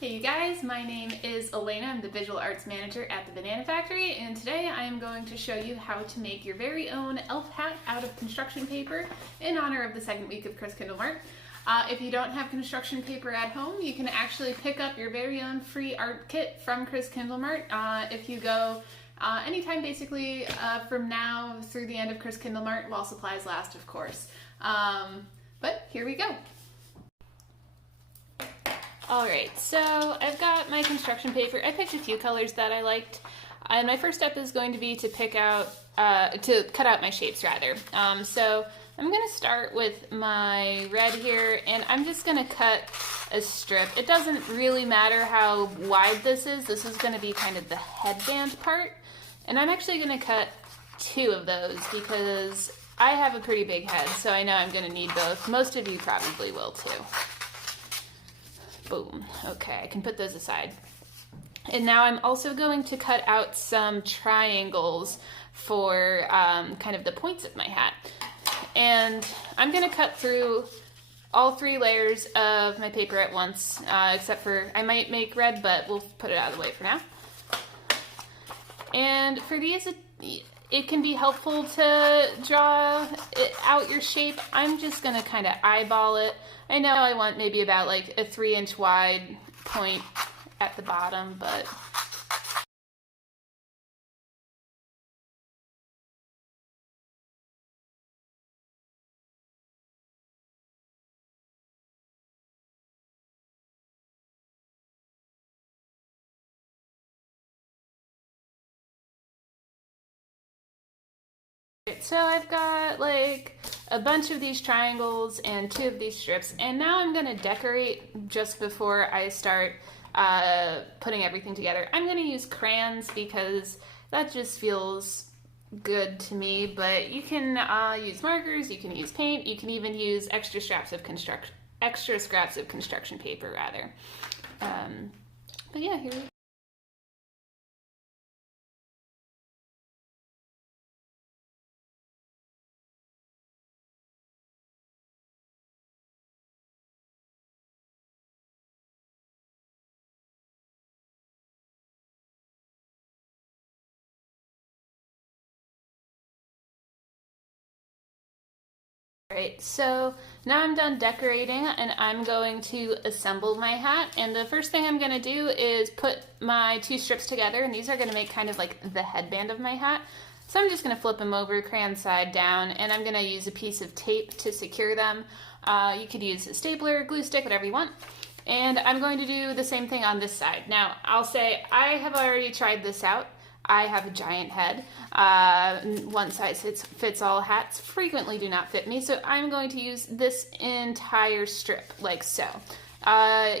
Hey you guys, my name is Elena. I'm the Visual Arts Manager at the Banana Factory, and today I am going to show you how to make your very own elf hat out of construction paper in honor of the second week of Christkindlmarkt. If you don't have construction paper at home, you can actually pick up your very own free art kit from Christkindlmarkt if you go anytime basically from now through the end of Christkindlmarkt, while supplies last, of course. But here we go. Alright, so I've got my construction paper. I picked a few colors that I liked, and my first step is going to be to cut out my shapes rather. So I'm going to start with my red here, and I'm just going to cut a strip. It doesn't really matter how wide this is. This is going to be kind of the headband part, and I'm actually going to cut two of those because I have a pretty big head, so I know I'm going to need both. Most of you probably will too. Boom. Okay, I can put those aside. And now I'm also going to cut out some triangles for kind of the points of my hat. And I'm going to cut through all three layers of my paper at once, except for I might make red, but we'll put it out of the way for now. And for these, it can be helpful to draw out your shape. I'm just going to kind of eyeball it. I know I want maybe about like a 3-inch wide point at the bottom, but so I've got like a bunch of these triangles and two of these strips, and now I'm going to decorate just before I start putting everything together. I'm going to use crayons because that just feels good to me, but you can use markers, you can use paint, you can even use extra scraps of construction paper rather. But yeah, here we go. Alright, so now I'm done decorating and I'm going to assemble my hat, and the first thing I'm going to do is put my two strips together, and these are going to make kind of like the headband of my hat. So I'm just going to flip them over crayon side down, and I'm going to use a piece of tape to secure them. You could use a stapler, glue stick, whatever you want. And I'm going to do the same thing on this side. Now, I'll say I have already tried this out. I have a giant head. One size fits all hats frequently do not fit me, so I'm going to use this entire strip like so.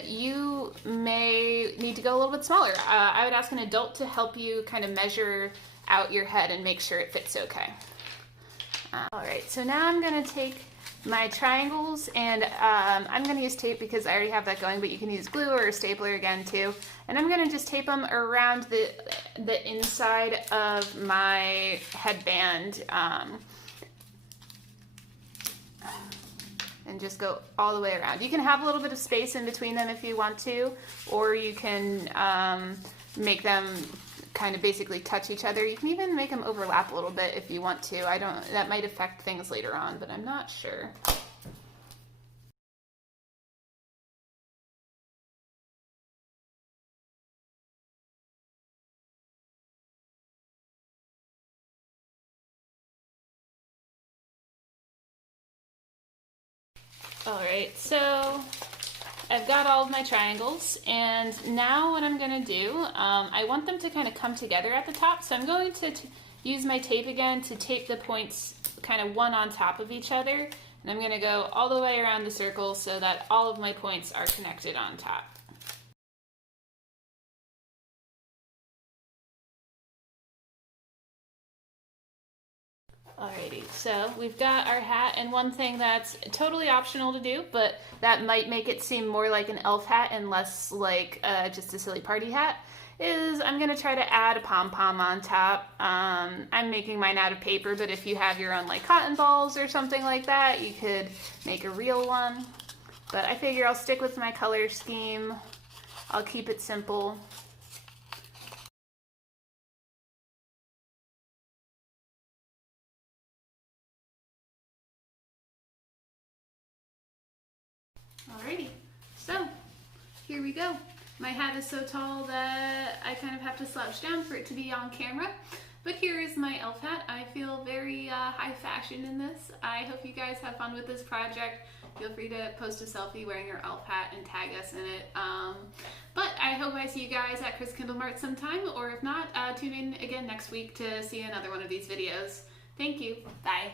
You may need to go a little bit smaller. I would ask an adult to help you kind of measure out your head and make sure it fits okay. Alright, so now I'm going to take my triangles, and I'm going to use tape because I already have that going, but you can use glue or a stapler again too. And I'm going to just tape them around the inside of my headband and just go all the way around. You can have a little bit of space in between them if you want to, or you can make them kind of basically touch each other. You can even make them overlap a little bit if you want to. That might affect things later on, but I'm not sure. Alright, so I've got all of my triangles, and now what I'm going to do, I want them to kind of come together at the top, so I'm going to use my tape again to tape the points kind of one on top of each other, and I'm going to go all the way around the circle so that all of my points are connected on top. Alrighty, so we've got our hat, and one thing that's totally optional to do, but that might make it seem more like an elf hat and less like just a silly party hat, is I'm going to try to add a pom-pom on top. I'm making mine out of paper, but if you have your own like cotton balls or something like that, you could make a real one. But I figure I'll stick with my color scheme I'll keep it simple. Alrighty, so here we go. My hat is so tall that I kind of have to slouch down for it to be on camera. But here is my elf hat. I feel very high fashion in this. I hope you guys have fun with this project. Feel free to post a selfie wearing your elf hat and tag us in it. But I hope I see you guys at Chris Kindle Mart sometime, or if not, tune in again next week to see another one of these videos. Thank you. Bye.